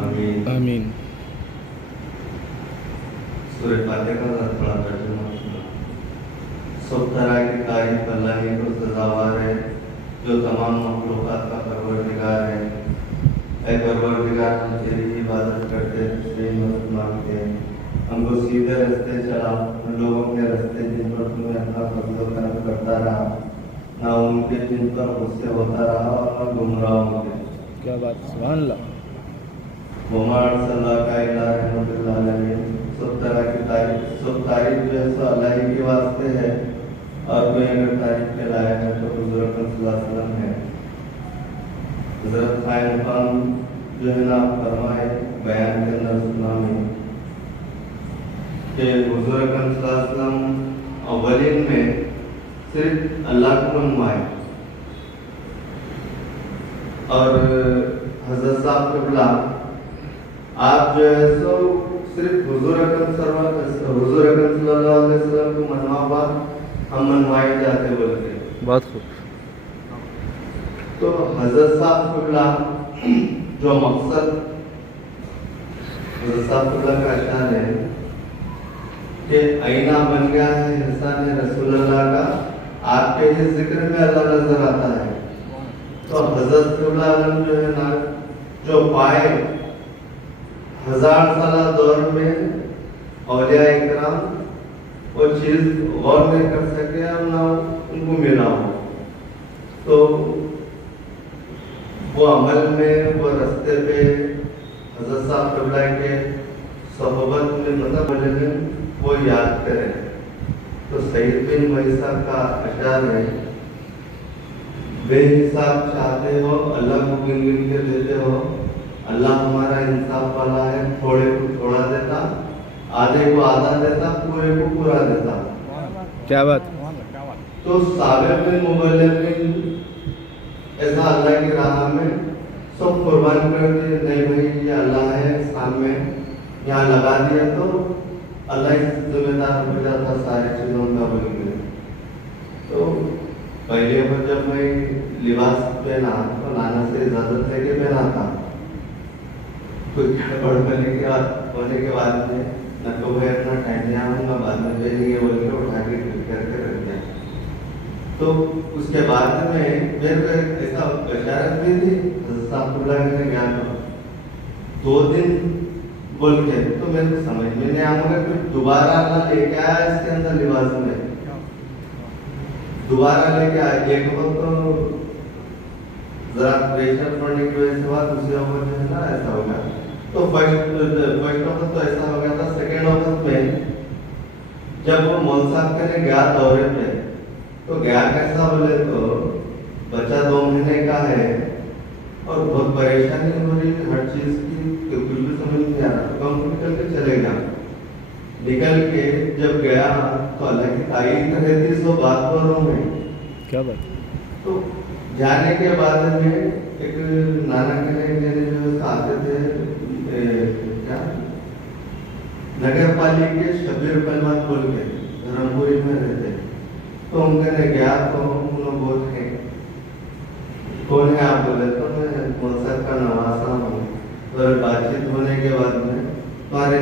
आमीन आमीन। सूरह फातिहा का थोड़ा तर्जुमा सुना। सब तरह की तारीफ अल्लाह ही को सजावार है जो तमाम मखलूक़ात का परवरदिगार है। ऐ परवरदिगार, हम तेरी इबादत करते हैं, तेरी मदद मांगते हैं, हमको सीधे रास्ते चला, उन लोगों के रास्ते जिन पर तुम्हें अपना फजल व करम करता रहा, ना उनके जिन पर गुस्से होता रहा और ना गुमराहों के। क्या बात, सुभान अल्लाह। मुहम्मद सल्लल्लाहु अलैहि वसल्लम सब तरह की तारीफ, सब तारीफ जो है सो अल्लाह ही के वास्ते है, और कोई अगर तारीफ के लायक है तो हुज़ूर अकरम सल्लल्लाहु अलैहि वसल्लम है। हज़रत ख़ाइन मुक़ाम जो है ना फरमाए बयान के अंदर सुना में कि हुज़ूर अकरम सल्लल्लाहु अलैहि वसल्लम अव्वलीन में सिर्फ अल्लाह को मनवाए, और हज़रत साहब क़िबला आप जो है सो सिर्फ हुज़ूर अकरम सल्लल्लाहु अलैहि वसल्लम को मनवा हम मनवाए जाते बोलते। बहुत खूब। तो हज़रत साहब क़िबला जो मकसद हज़रत साहब क़िबला का अशान है कि आईना बन गया है इंसान रसूलुल्लाह का, आपके इस जिक्र में अल्लाह नजर आता है। तो हज़रत क़िबला आलम जो है ना, जो पाए हजार साल दौर में औलिया इकराम वो चीज गौर नहीं कर सके और ना उनको मिला हो, तो वो अमल में, वो रास्ते पे हज़रत साहब क़िबला के सोहबत में मतलब में वो याद करें। तो सईद बिन मईसा का अशार है, बेहिसाब चाहते हो अल्लाह को गिन गिन के देते हो, अल्लाह हमारा इंसाफ वाला है, थोड़े को थोड़ा देता, आधे को आधा देता, पूरे को पूरा देता। क्या बात। तो साबिर बिन मुबल्लिगिन ऐसा अल्लाह की राह में सब कुर्बान कर दिए, नहीं भाई ये अल्लाह है सामने, यहाँ लगा दिया तो अल्लाह ही जिम्मेदार हो जाता सारी चीज़ों का बोलेंगे। तो पहले पर जब मैं लिबास पहना तो नाना से इजाज़त लेके पहना था, कुछ पढ़ होने के बाद में न तो भाई अपना टाइम नहीं आऊँगा, बाद में पहनेंगे बोल के उठा के करके रख दिया। तो उसके बाद में मेरे को ऐसा बशारत भी थी, साहब क़िबला ने क्या कहा 2 दिन बोल के, तो मेरे को समझ में नहीं आऊँगा कि दोबारा अल्लाह लेके आया इसके अंदर लिबास में, दोबारा लेके आया। एक वक्त तो जरा प्रेशर पड़ने की वजह से बात दूसरे वक्त जो है ना ऐसा हो गया। तो फर्स्ट वक्त तो ऐसा हो गया था। सेकेंड वक्त में जब वो मौल साहब के गया दौरे पे, तो गया कैसा बोले तो बच्चा 2 महीने का है और बहुत परेशानी हो रही है हर चीज की, तो कुछ भी समझ नहीं आ रहा। तो कम निकल के चले गया, निकल के जब गया तो अल्लाह की तारीफ रहती सो बात बोल रहा हूँ। क्या बात। तो जाने के बाद में एक नाना के मेरे जो आते थे क्या नगर पालिका के शबीर पहलवान बोल के धर्मपुरी में रहते, तो उनके ने गया तो उन्होंने बोले कौन है आप, बोले तो मैं मौसर का नवासा हूँ। तो बातचीत होने के बाद में तुम्हारे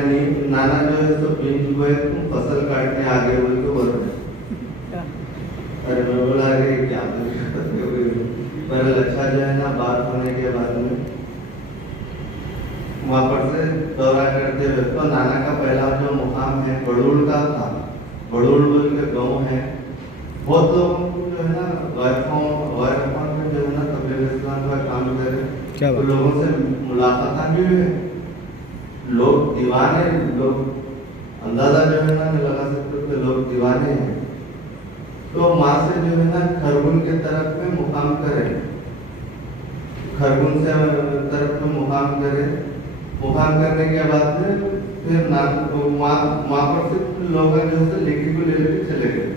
नाना जो है तो बीज हुए, तुम फसल काटने आगे बोल के बोल रहे। अरे मैं बोला अरे क्या पर अच्छा जो है ना, बात होने के बाद में वहाँ पर से दौरा करते हुए तो नाना का पहला जो मुकाम है बड़ूल का था। बड़ूल बोल के गाँव है, बहुत लोगों को जो है ना वर्क में जो है ना तबलीग इस्लाम का काम करे, तो लोगों से मुलाकात भी हुई, लोग दीवाने, लोग अंदाजा जो है ना लगा सकते थे लोग दीवाने हैं। तो माँ से जो है ना खरगुन के तरफ में मुकाम करे, खरगोन से तरफ में मुकाम करे। मुकाम करने के बाद में फिर वहाँ पर से लोग जो है लेकी को ले लेके चले गए।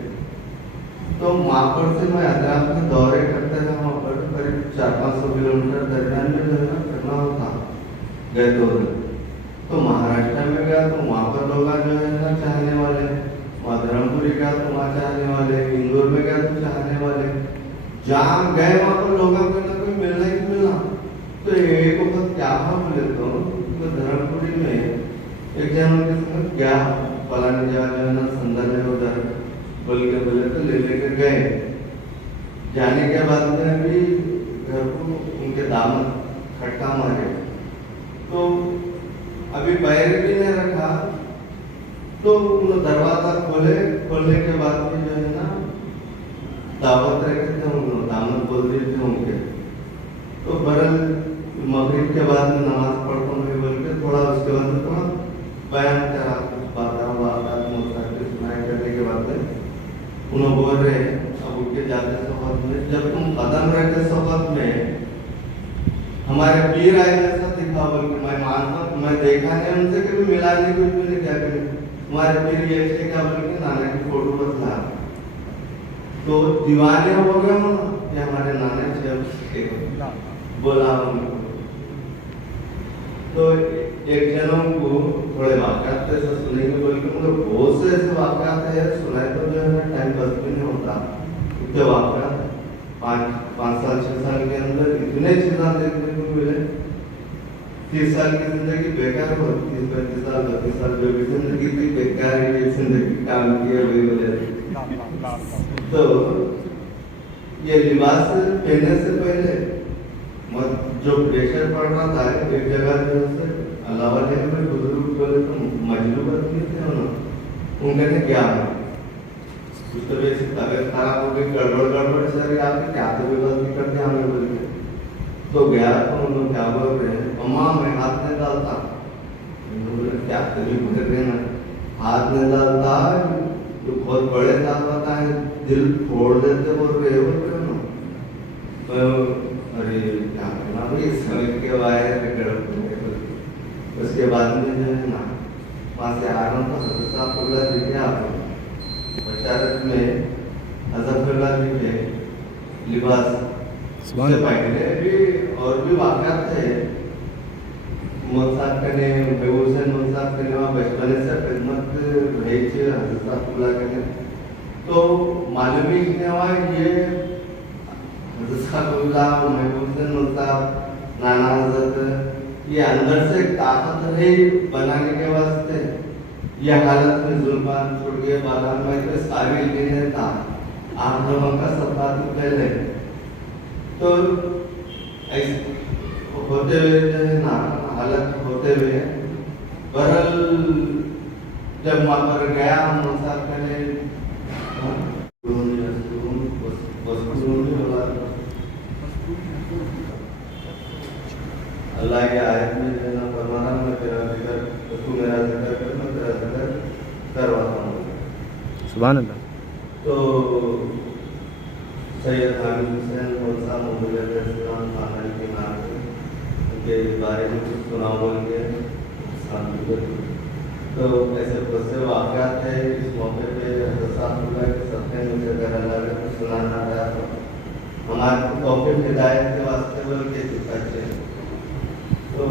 तो वहाँ पर से मैं हैदराबाद के दौरे करते रहा। वहाँ पर करीब 400-500 किलोमीटर दरमियान में जो है ना करना होता गए तो महाराष्ट्र में गया तो वहाँ पर लोग जो है ना चाहने वाले, मधुरमपुरी गया तो वहाँ चाहने वाले, इंदौर में गया तो चाहने वाले, जहाँ गए वहाँ पर लोगों को ना कोई मिलना ही मिलना। तो एक वक्त क्या हुआ बोले तो धर्मपुरी में एक जन के संग गया पलानी जगह जो है ना संदर है उधर बोले तो ले लेकर गए। जाने के बाद में भी घर को उनके दामन खटका मारे तो अभी पैर भी नहीं रखा। तो दरवाजा खोलने के बाद में जो है ना दावत रखे थे उन्होंने दामन बोल दिए थे उनके। तो बरल मगरिब के बाद में नमाज पढ़ता हूँ बोल के थोड़ा उसके बाद में थोड़ा बयान करा कुछ बातें सुनाई करने के बाद में उन्होंने बोल रहे अब उठ के जाते सोबत में जब तुम कदम रखे सोबत में हमारे पीर आए जैसा दिखा बोल के मैं मानता हूँ। मैं देखा नहीं उनसे कभी मिला नहीं कुछ भी नहीं क्या करें हमारे पीर ये थे क्या बोल के नाना की फोटो बतला तो दीवाने हो गए हो ये हमारे नाना थे बोला उनको। तो एक जनों को थोड़े वाक़यात ऐसे सुनेंगे बोल के मतलब बहुत से ऐसे वाक़यात है सुनाए तो जो है ना टाइम बस भी नहीं होता। इतने वाक़यात 5 साल 6 साल के अंदर इतने चीज़ें देखने को मिले। 30 साल की जिंदगी बेकार हो 30-35 साल 32 साल जो भी जिंदगी थी बेकार ही जिंदगी काम किए हुए बोले। तो ये लिबास पहनने से पहले जो प्रेशर पड़ रहा था एक जगह जो है अल्लाह वाले में बुजुर्ग बोले तो मजलूब आदमी थे उनके ने क्या कुछ तो वैसे तबीयत खराब हो गई गड़बड़ सर आपने क्या तो गलती कर दिया हमें बोल के। तो गया तो उन्होंने क्या बोल रहे हैं अम्मा मैं हाथ नहीं डालता। बोले क्या तभी कर रहे ना हाथ नहीं डालता तो बहुत बड़े दादा है दिल फोड़ देते बोल रहे हो तो अरे क्या करना भाई समझ के वायर उसके बाद में जो है ना वहाँ से आ रहा हूँ तो साहब दिखे आप बशारत में हजरतुल्लाह दिखे लिबास से पहले भी और भी वाक़यात थे। मोहसाब करने बेगूसराय मोहसाब करने वहाँ बचपन से खिदमत रही थी हजरतुल्लाह करने तो मालूम ही नहीं हुआ ये हजरतुल्लाह महबूब मोहसाब नाना हजरत ये अंदर से ताकत रही बनाने के वास्ते ये हालत में जुल्मान छोड़ के बाजार में तो सारी लेने था आप लोगों का सत्ता तो पहले तो ऐसे होते हुए जो है ना हालत होते हुए बरल जब वहाँ पर गया हम साहब पहले अल्लाह के आयत में जो है ना फरमाना मैं तेरा जिक्र तू मेरा जिक्र कर मैं तेरा जिक्र करवाता हूँ सुभान अल्लाह। तो सैयद हामिद हुसैन मौसा मोहम्मद खान के नाम उनके बारे में कुछ सुना बोलेंगे। तो ऐसे बहुत से वाक़यात है इस मौके पे हज़रत के सत्य मुझे अगर अल्लाह ने सुनाना रहा तो हमारे तौफ़ीक़ हिदायत के वास्ते बोल के अच्छे। तो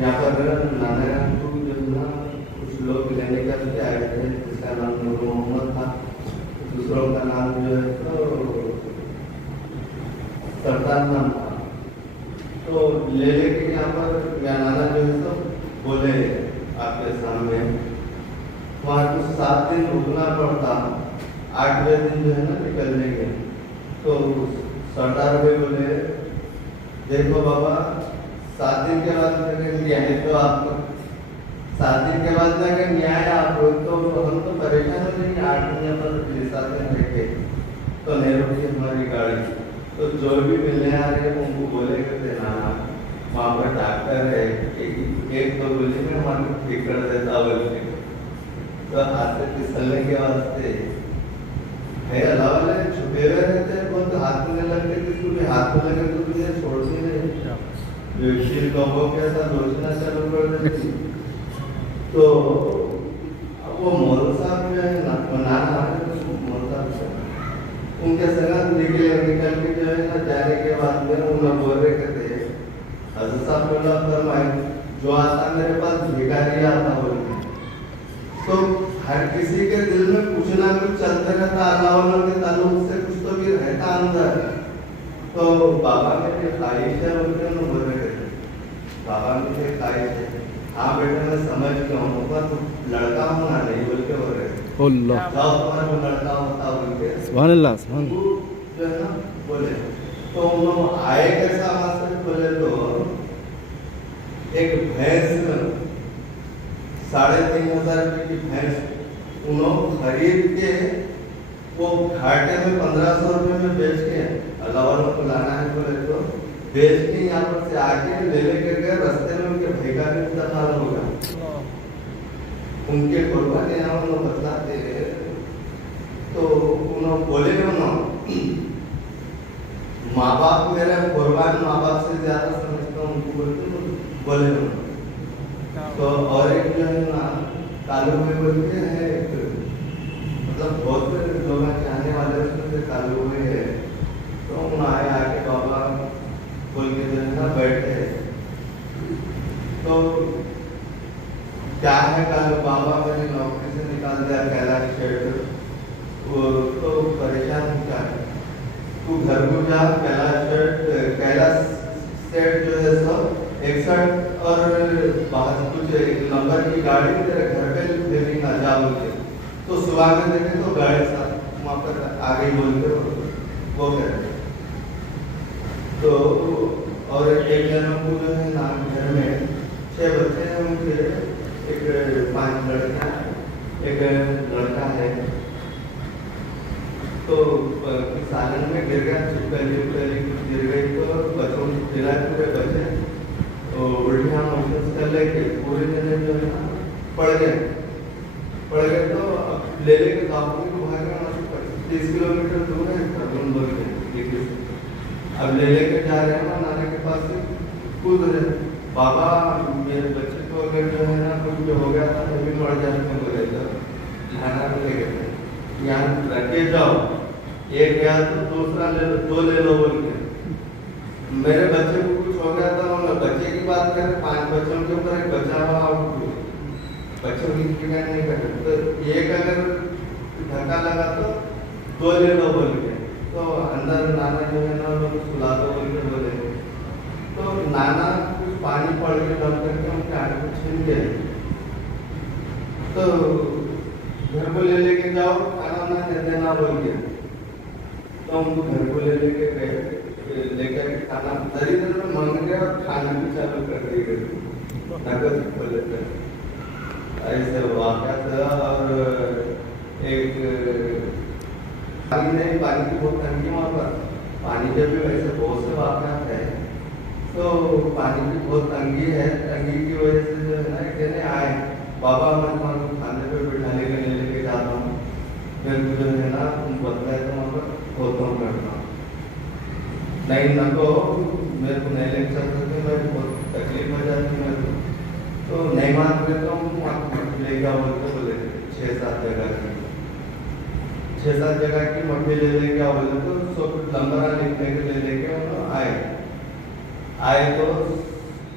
यहाँ पर नाना को जो है ना कुछ लोग लेने के लिए आए थे जिसका नाम नूर मोहम्मद था दूसरों का नाम जो है तो सरदार नाम था। तो ले लेके यहाँ पर मेरा नाना जो है तो बोले आपके सामने वहाँ कुछ 7 दिन रुकना पड़ता 8वें दिन जो है ना निकल लेंगे। तो सरदार भाई बोले देखो बाबा 7 दिन के बाद अगर न्याय तो आपको 7 दिन के बाद अगर न्याय आपको तो हम तो परेशान हो जाएंगे 8 दिन पर 7 दिन रखे तो नहीं रुकी हमारी गाड़ी। तो जो भी मिलने आ रहे हैं उनको बोलेगा देना वहाँ पर डॉक्टर है एक तो बोले में हमारे ठीक कर देता बोलते तो हाथ से फिसलने के वास्ते है अलावा फेवर रहते हैं, बहुत हाथ में लगते, किसको भी हाथ में लगे तो मुझे छोड़ती नहीं, शिव लोगों के साथ लोचना चालू कर देती। तो अब वो मौलवी साहब जो है नाना मौलवी साहब उनके संग निकल के जो है ना जाने के बाद में उन्हें बोल रहे कहते हैं हज़रत साहब बोला फरमाए जो आता मेरे पास भिखारी आता बोलते। तो हर किसी के दिल में कुछ ना कुछ चलते रहता, अल्लाह के ताल्लुक से कुछ तो भी रहता अंदर। तो बाबा ने भी ख्वाहिश है उनके न बोल रहे थे, बाबा ने भी ख्वाहिश है, हाँ बेटा मैं समझ गया हूँ पर लड़का होना नहीं बोल के बोल रहे थे, अल्लाह जाओ तुम्हारा वो लड़का होता बोल के सुभान अल्लाह सुभान जो है ना बोले। तो उन्होंने आए कैसा वहां से बोले तो एक भैंस 3,500 रुपये की भैंस उन्होंने खरीद के वो घाटे में 1,500 रुपये में बेच के अल्लाह वालों को लाना है बोले तो बेच के यहाँ पर से आके ले लेके गए, रास्ते में उनके भैया का इंतकाल हो गया। उनके कुर्बानी यहाँ उन्होंने बतलाते तो उन्होंने बोले उन्होंने माँ बाप मेरा कुर्बान माँ बाप से ज्यादा समझता हूँ उनको बोले तो। और एक जो है ना कालू में बोलते हैं मतलब बहुत से लोग चाहने वाले उसमें से कालू में है। तो उन आए आके बाबा बोल के जो है ना बैठे तो क्या है कालू बाबा मेरी नौकरी से निकाल दिया कैलाश शेठ तो परेशान क्या है तू घर को जा कैलाश सेठ जो है सब 61 और बाहर कुछ नंबर की गाड़ी तेरे घर पे लेने आ जा बोलते। तो सुबह में देखे तो गाड़ी साथ वहाँ पर आगे बोलते वो कहते। तो और एक जनों को जो है ना घर में 6 बच्चे हैं उनके, एक 5 लड़कियाँ एक लड़का है। तो सालन में गिर गया, छिपकली गिर गई तो बच्चों को खिला पूरे बच्चे तो उल्टियाँ मोशन कर लेके पूरे जने जो है ना पड़ गए तो ले लेके दापू को भाग 30 किलोमीटर दूर है खरगोन बोल के। अब ले लेके जा रहे हैं ना नाना के पास से कूद रहे, बाबा मेरे बच्चे को अगर जो है ना कुछ हो गया था तो भी मर जाते बोले तो नाना को ले गए यहाँ रखे जाओ, एक गया तो दूसरा ले लो, 2 ले लो बोल के। मेरे बच्चे को कुछ हो गया था मैं बच्चे की बात करें 5 बच्चों के ऊपर एक बच्चा बच्चों की फिक्र नहीं कर रहे तो एक अगर धक्का लगा तो 2 ले लो बोल के। तो अंदर नाना जो है ना लोग सुला दो बोल के बोले। तो नाना कुछ पानी पड़ के डर करके उनके आगे को छीन गए। तो घर को ले लेके जाओ खाना वाना दे देना बोल के। तो उनको घर को ले लेके गए, लेकर खाना दरिद्र में मांग गए और खाना भी चालू कर दिए नगद खोले थे। ऐसे वाक़या था। और एक पानी की बहुत तंगी वहाँ पर, पानी के भी वैसे बहुत से वाक़यात हैं। तो पानी की बहुत तंगी है, तंगी की वजह से जो है ना कहने आए बाबा मैं तुम्हारे खाने पे बिठाने के लिए लेके जाता हूँ, मैं जो है ना बताए तो वहाँ पर होता करता हूँ नहीं न तो मेरे को नहीं ले सकते, मैं बहुत तकलीफ हो जाती है मेरे को। तो नहीं मान लेता हूँ ले गया बोले 6-7 जगह की 6-7 जगह की मट्टी ले लेके बोले तो सब लंबरा लिखने के ले लेके आए तो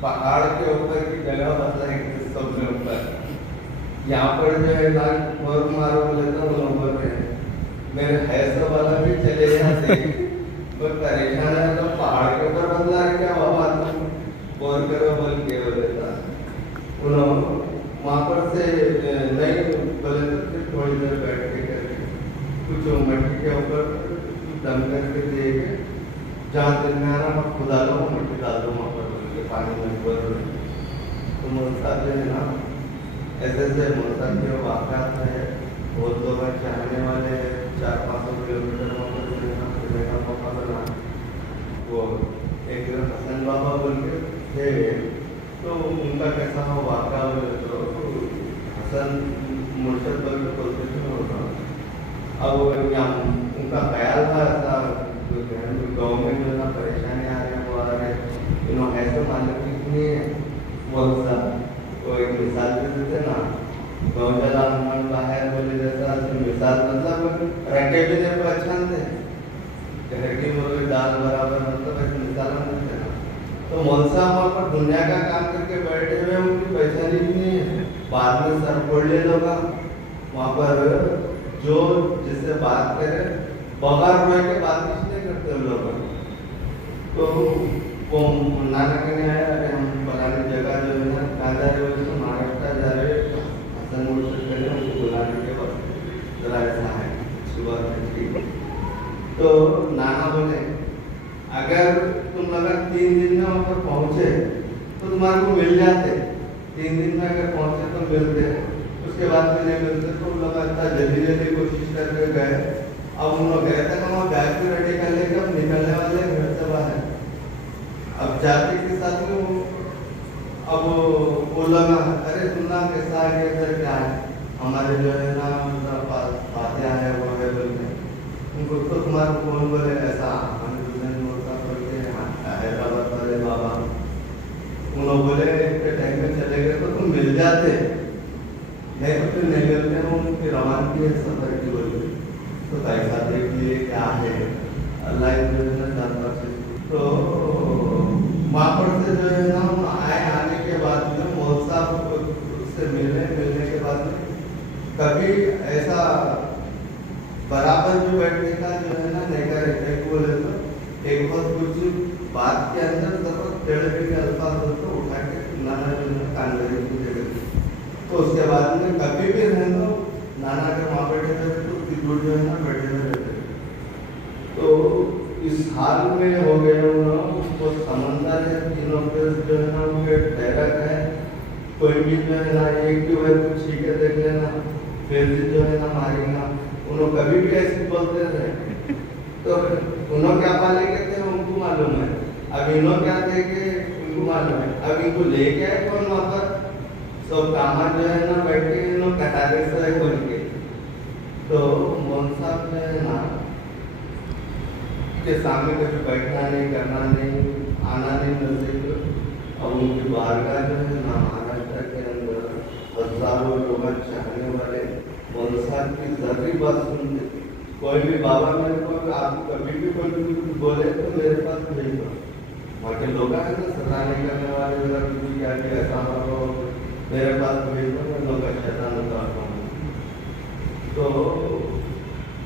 पहाड़ के ऊपर की जगह बताए सबसे ऊपर यहाँ पर जो है लाल और मारो बोले तो वो बोल रहे हैं मेरे हैस वाला भी चले जाते पर परेशान है तो पहाड़ के ऊपर बदला क्या बाबा तुम बोल करो बोल के बोले था उन्होंने वहाँ पर से नहीं बोले तो फिर थोड़ी देर बैठ के करके कुछ मट्टी के ऊपर दम करके दे के जहाँ दिल में आ रहा मैं खुदा लो मट्टी डाल दो वहाँ पर बोल के पानी में बोल रहे। तो मुल्ता जो है ना ऐसे मुल्ता के वाक़ात है बहुत लोग चाहने वाले 400-500 किलोमीटर वहाँ पर जो है ना फिरने का मौका बना। वो एक हसन बाबा बोल के थे तो उनका कैसा हो वाक़ा बोले तो हसन मुर्शद बोल के बोलते थे होता। अब यहाँ उनका ख्याल था ऐसा गाँव में जो है ना परेशानी आ रही है वो आ रहे इन्होंने ऐसे मालूम कितनी है वो अक्सर वो एक मिसाल भी देते ना गाँव चला हनुमान बाहर बोले जैसा मिसाल मतलब रखे भी तेरे को अच्छा थे घर की बोले दाल बराबर मतलब ऐसे मिसाल देते ना तो मौलवी साहब वहाँ पर दुनिया का काम करके बैठे हुए उनकी पहचानी भी नहीं है बाद में सर फोड़ ले लोगा वहाँ पर जो जिससे बात करे बगैर रोए के बात कुछ नहीं करते उन लोग तो वो नाना कहने आया अरे हम फलानी जगह जो है ना कहाँ जा रहे हो तो महाराष्ट्र जा रहे हसन मुर्शद करें उनको बुलाने के बाद जरा ऐसा है सुबह ठीक तो नाना बोले अगर तुम अगर 3 दिन में वहाँ पर पहुँचे तो तुम्हारे को मिल जाते 3 दिन में अगर पहुँचे तो मिलते उसके बाद में नहीं मिलते तो उन लोग इतना जल्दी जल्दी कोशिश करके गए अब उन लोग गए थे वहाँ बैग भी रेडी कर लेके अब निकलने वाले घर से बाहर अब जाति के साथ में वो अब वो लगा अरे सुनना कैसा है इधर क्या है हमारे जो है ना बातें आए वो है बोलते उनको तो तुम्हारा कौन बोले ऐसा हैदराबाद वाले बाबा उन्होंने बोले इतने टाइम में चले गए तो तुम मिल जाते नहीं तो फिर नहीं मिलते हैं उनकी रवानगी है सफर की बोली तो पैसा देखिए क्या है अल्लाह जानता है तो वहाँ पर से जो है ना आए आने के बाद में मौलवी साहब से मिलने के बाद में कभी ऐसा बराबर जो बैठने का जो है ना नहीं करे बोले तो एक बहुत कुछ बात के अंदर जब टेढ़े के अल्फाज होते उठा के नाना जो है कानगरी की जगह तो उसके बाद में कभी भी रहने दो नाना के वहाँ बैठे रहते तो तिलुर जो है ना बैठे रहते तो इस हाल में हो गए वो समंदर है तीनों पे जो है ना उनके डायरेक्ट है कोई भी जो है ना एक भी वह कुछ ठीक है देख लेना फिर जो है ना मारेगा उन्होंने कभी भी ऐसे बोलते रहे तो उन्होंने क्या पालेंगे थे उनको मालूम है अब इन्हों क्या देखे उनको मालूम है अब इनको लेके आए कौन वहाँ पर सब कामा जो है ना बैठ के इन्हों कटारे से खोल के तो मौलवी साहब जो है ना के सामने कभी बैठना नहीं करना नहीं आना नहीं नजदीक अब उनकी बारगाह जो है ना महाराष्ट्र के अंदर हजारों लोग चाहने वाले मौलवी साहब की जरूरी बात सुनते कोई भी बाबा मेरे को आप कभी भी कोई भी बोले तो मेरे पास भेज दो वहाँ के लोग हैं ना सताने करने वाले अगर कुछ क्या कि ऐसा हो मेरे पास भेज दो मैं लोग शैतान उतारता हूँ तो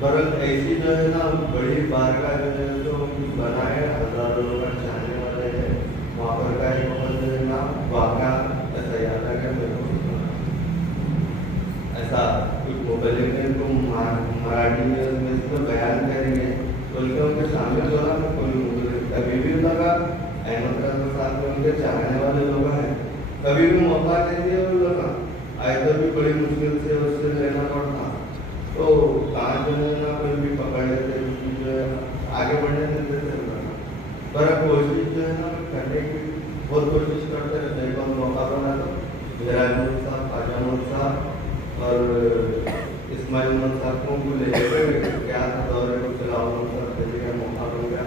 बरल ऐसी जो है ना बड़ी बारगाह जो है तो बनाए हजारों लोग चाहने वाले हैं वहाँ पर का एक जो है ना वाक़ा ऐसा याद आ गया मेरे को ऐसा कुछ मोबाइल में तो मराठी में इसको बयान करेंगे बोल के उनके सामने बोला मैं कोई कभी भी लगा अहमद रजा साहब में उनके चाहने वाले लोग हैं कभी भी मौका दे दिया वो लगा आए तो भी बड़ी मुश्किल से उससे रहना पड़ता तो कहाँ जो है ना कोई भी पकड़ लेते जो है आगे बढ़ने देते थे पर कोशिश जो है ना करने की बहुत कोशिश करते रहते हैं कौन मौका बना तो जराजमल साहब आजमल साहब और इस्माइल साहब को लेकर क्या था दौरे को चलाओ का मौका बन गया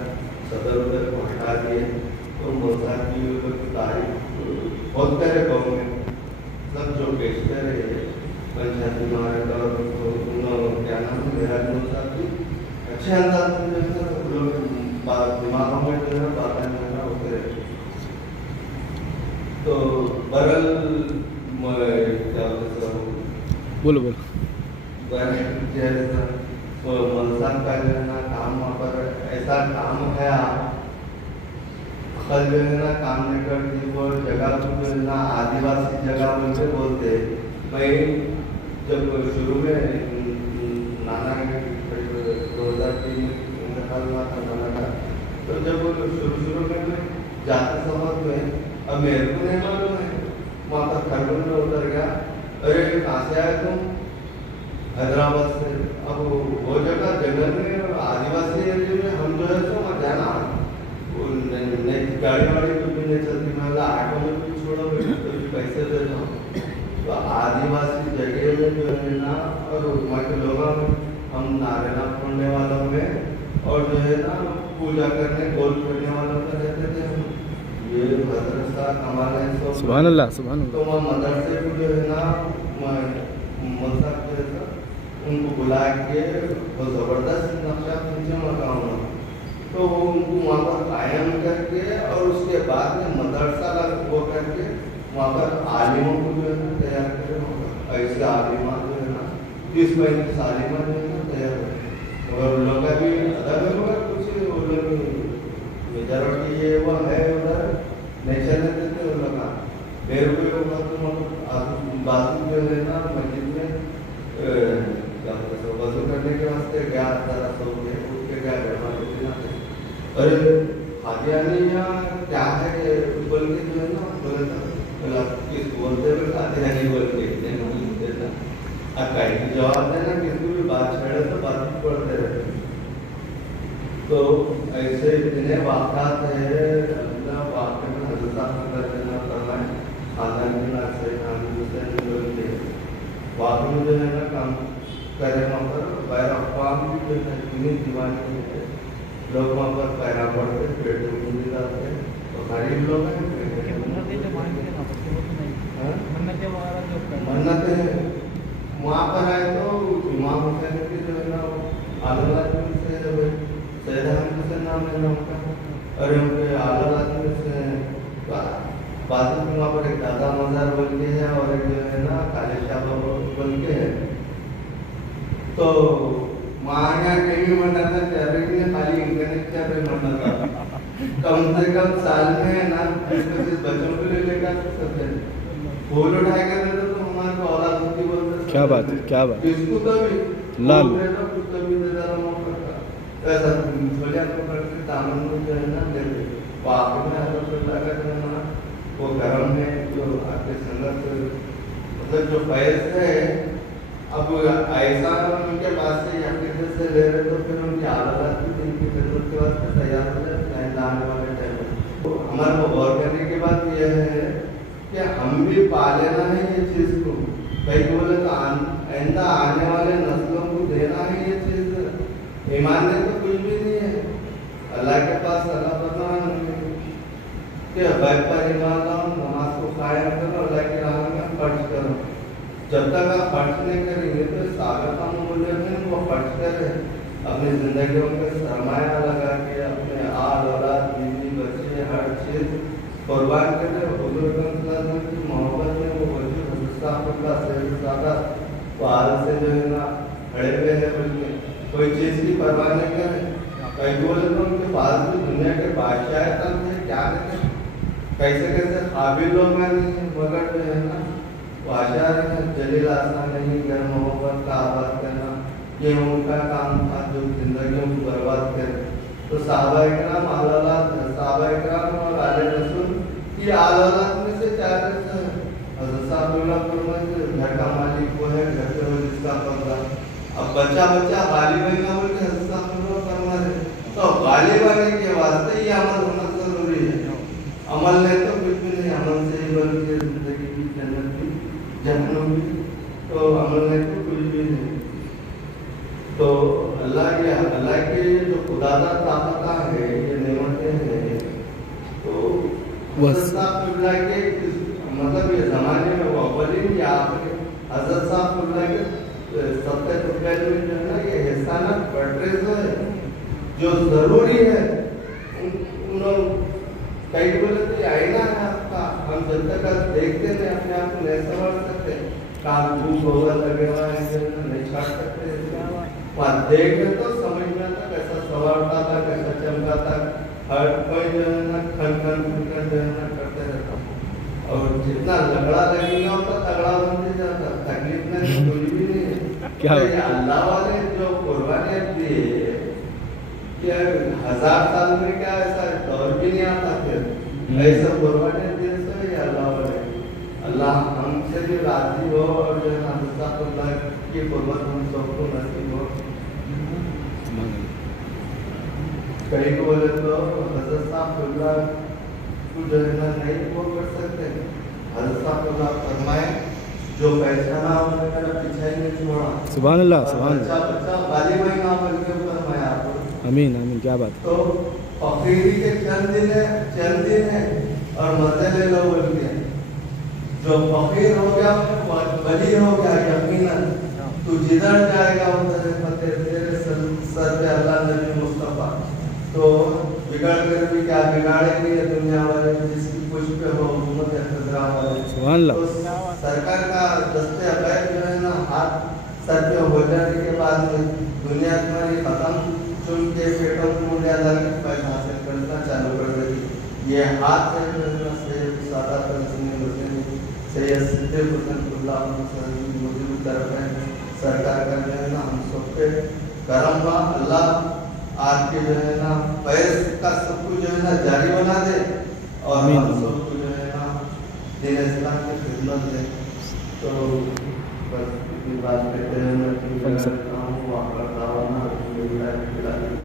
सदर उधर को हटा दिए तो मोसा की तारीफ बहुत तरह गाँव में सब जो पेशतर है पंचायती महाराज क्या नाम है मेरा साहब जी अच्छे अंदाज में जो है लोग दिमागों में जो है बातें जो है होते रहते तो बरल क्या बोलते बोलो तो मनसा का जो है ना काम वहाँ पर ऐसा काम है कल जो है ना काम नहीं करती वो जगह को जो है ना आदिवासी जगह बोलते बोलते मैं जब शुरू में नाना 2003 में हुआ था नाना का तो जब शुरू में मैं जाते समय में अब मेरे को नहीं मालूम है वहाँ पर खरगोन में उतर गया अरे कहाँ से आए तुम हैदराबाद से अब वो जगह जंगल में आदिवासी एरिया में हम जो है तो वहाँ जाना वो नहीं गाड़ी वाड़ी कुछ भी नहीं चलती मैं ऑटो में भी छोड़ो तो पैसे देता हूँ तो आदिवासी जगह में जो है ना और वहाँ के लोगों में हम नारेला फोड़ने वालों में और जो है ना पूजा करने गोल करने वालों में रहते थे हम। ये मदरसा हमारे सुभान अल्लाह सुभान तो अल्लाह। वहाँ मदरसे को जो है ना मतलब जो है ना उनको बुला के वो ज़बरदस्त नक्शा खींचे मकान, तो वो उनको वहाँ पर कायम करके और उसके बाद में मदरसा वो करके वहाँ पर आलिमों को जो है ना तैयार करे। ऐसे आलिमा जो है ना 20-35 आलिमा जो है ना तैयार करे, मगर उन लोग का भी अदब है, मगर कुछ वो लोग मेजॉरिटी ये वो है उधर नहीं चलने देते उन लोग का। 1.5 रुपये होगा तो बाजू जो है ना मस्जिद में क्या बोलते हैं वजू करने के वास्ते गया ज़रा सो गए उठ के गया घर वाले देना। अरे खादियानी या क्या है बोल के जो है ना बोले था बोला किस बोलते हुए खादियानी बोल के नहीं देता। अब कहीं की जवाब देना किसी भी बात छेड़े तो बात पढ़ते रहते। तो ऐसे इतने वाक़ात है अल्लाह वाक़े में हज़रत अहमद देना फरमाए खानदान के नाम से खान हुसैन लोग के वाक़े में जो है ना काम करे वहाँ पर बैर अक़वाम भी जो है इतनी दीवानी है, लोग वहाँ पर पैरा पड़ते पेट में डालते तो गरीब लोग हैं मन्नतें वहाँ पर आए तो इमाम हुसैन के जो है ना आला आदमी से सैयद अहमद हुसैन नाम है ना उनका, अरे उनके आला आदमी से बात वहाँ पर एक दादा मज़ार बोल के है और एक जो है ना काले शाह बाबा बोल के है। तो वहाँ कहीं मनाता तैयारी में खाली इंटरनेट पे मनाता कम से कम साल में ना 20-25 बच्चों को ले लेकर सकते फूल उठा कर तो हमारे को औलाद होती बोलते। क्या बात है क्या बात इसको तो भी लाल कुछ तो भी ज़्यादा मौका ऐसा छोलिया को करके दामन में जो है ना दे दे वाक़ई में अल्लाह का जो है ना वो गरम है जो आपके संगत मतलब जो फैज़ है। अब ऐसा उनके पास से अकीदत से ले रहे तो फिर उनकी हालत भी दिन की जरूरत के वास्ते तैयार हो जाए आने वाले टाइम में। तो हमारे को गौर करने की बात यह है कि हम भी पालेना है ये चीज़ को, कई बोले तो आइंदा आने वाले नस्लों को देना है ये चीज़। ईमान ने तो कुछ भी नहीं है, अल्लाह के पास अल्लाह पता कि बैठ पर ईमान लाओ, नमाज को कायम करो, अल्लाह की राह में खर्च करो। जब तक आप खर्च नहीं करेंगे तो साबित हम बोले हैं वो खर्च करें अपनी ज़िंदगियों में सरमाया लगा के अपने आल औलाद बीवी बच्चे हर चीज़ कुर्बान करें। हुजूर की मोहब्बत में वो वजूद हज़रत से ज़्यादा पाल से जो है ना खड़े हुए हैं, बल्कि कोई चीज़ की परवाह नहीं करें। कई बोले तो उनके पास भी दुनिया के बादशाह तक है क्या करें, कैसे कैसे काबिल लोग नहीं है, मगर जो है ना बादशाह जलील आसान नहीं घर मोहब्बत का आबाद करना ये उनका काम था जो जिंदगियों को बर्बाद करे। तो साहबा इकराम साहबा इकराम और आले रसूल की औलाद में से 4 हज़रत घर का मालिक वो है, घर पे वो जिसका पर्दा। अब बच्चा गाली बनेगा बोल के हज़रत फरमा रहे तो गाली बने के वास्ते ही अमल होना जरूरी है। अमल नहीं तो कुछ भी नहीं, अमल से ही बनती जिंदगी की जन्नत की जहन्नम की, तो अमल नहीं तो कुछ भी नहीं। तो अल्लाह के जो खुदादा ताकत है ये नेमतें हैं, तो हज़रत के मतलब ये ज़माने में वो अव्वलीन या आखिरी हज़रत साहब के 70 रुपये में जो है ना ये हिस्साना पट्रेज है जो ज़रूरी है। उन कई बोले तो आईना है आपका, हम जब तक देखते नहीं अपने आप को नहीं समझ सकते, काम धूप होगा लगे हुआ है नहीं छाट सकते। वहाँ देखे तो समझ में आता कैसा सवारता था कैसा चमका था, हर कोई जो है ना खन जो है ना करते रहता और जितना लगड़ा लगेगा होता तगड़ा बनते जाता, तकलीफ में कोई भी नहीं है। क्या अल्लाह वाले जो कुर्बानी दिए क्या 1000 साल में क्या ऐसा दौर भी नहीं आता फिर ऐसा कुर्बानी दिए से अल्लाह वाले अल्लाह हमसे भी राजी हो और जो है अल्लाह की कुर्बान हम सबको नसीब हो। कई को बोले तो हज़रत साहब को जो है ना नहीं वो कर सकते। हज़रत साहब फरमाए जो पहचाना उन्होंने मेरा पीछा ही नहीं छोड़ा। सुभान अल्लाह, और सुभान बच्चा अल्लाह। बच्चा बाली महीना बन के ऊपर मैं आपको आमीन आमीन, क्या बात। तो फकीरी के चंद दिन है और मजे ले लो बोल के। जो फकीर हो गया वली हो गया यकीनन, तू जिधर जाएगा उधर तेरे सर पे अल्लाह नबी मुस्तफा। तो बिगड़ कर भी क्या बिगाड़ेंगे ये दुनिया वाले, जिसकी कुछ पे हो हुकूमत इक़्तिदार वाले। सुभान अल्लाह। तो सरकार का दस्ते अवैध जो है ना, हाथ सर पे हो जाने के बाद में दुनिया तुम्हारी खत्म, चुन के पेटों में मुंडिया डाल के पैसा हासिल करना चालू कर देगी। ये हाथ है जो है ना, सैयद सादात सुन्नी मुस्लिम सैयद सिद्दीक़ हुसैन मुझे तरफ है सरकार का जो है ना, हम सब पे करम हुआ। अल्लाह आपके जो है ना पैर का सब कुछ जो है ना जारी बना दे और हम सबको जो है ना दीन इस्लाम की खिदमत दे। तो बस इतनी बात कहते हैं मैं कि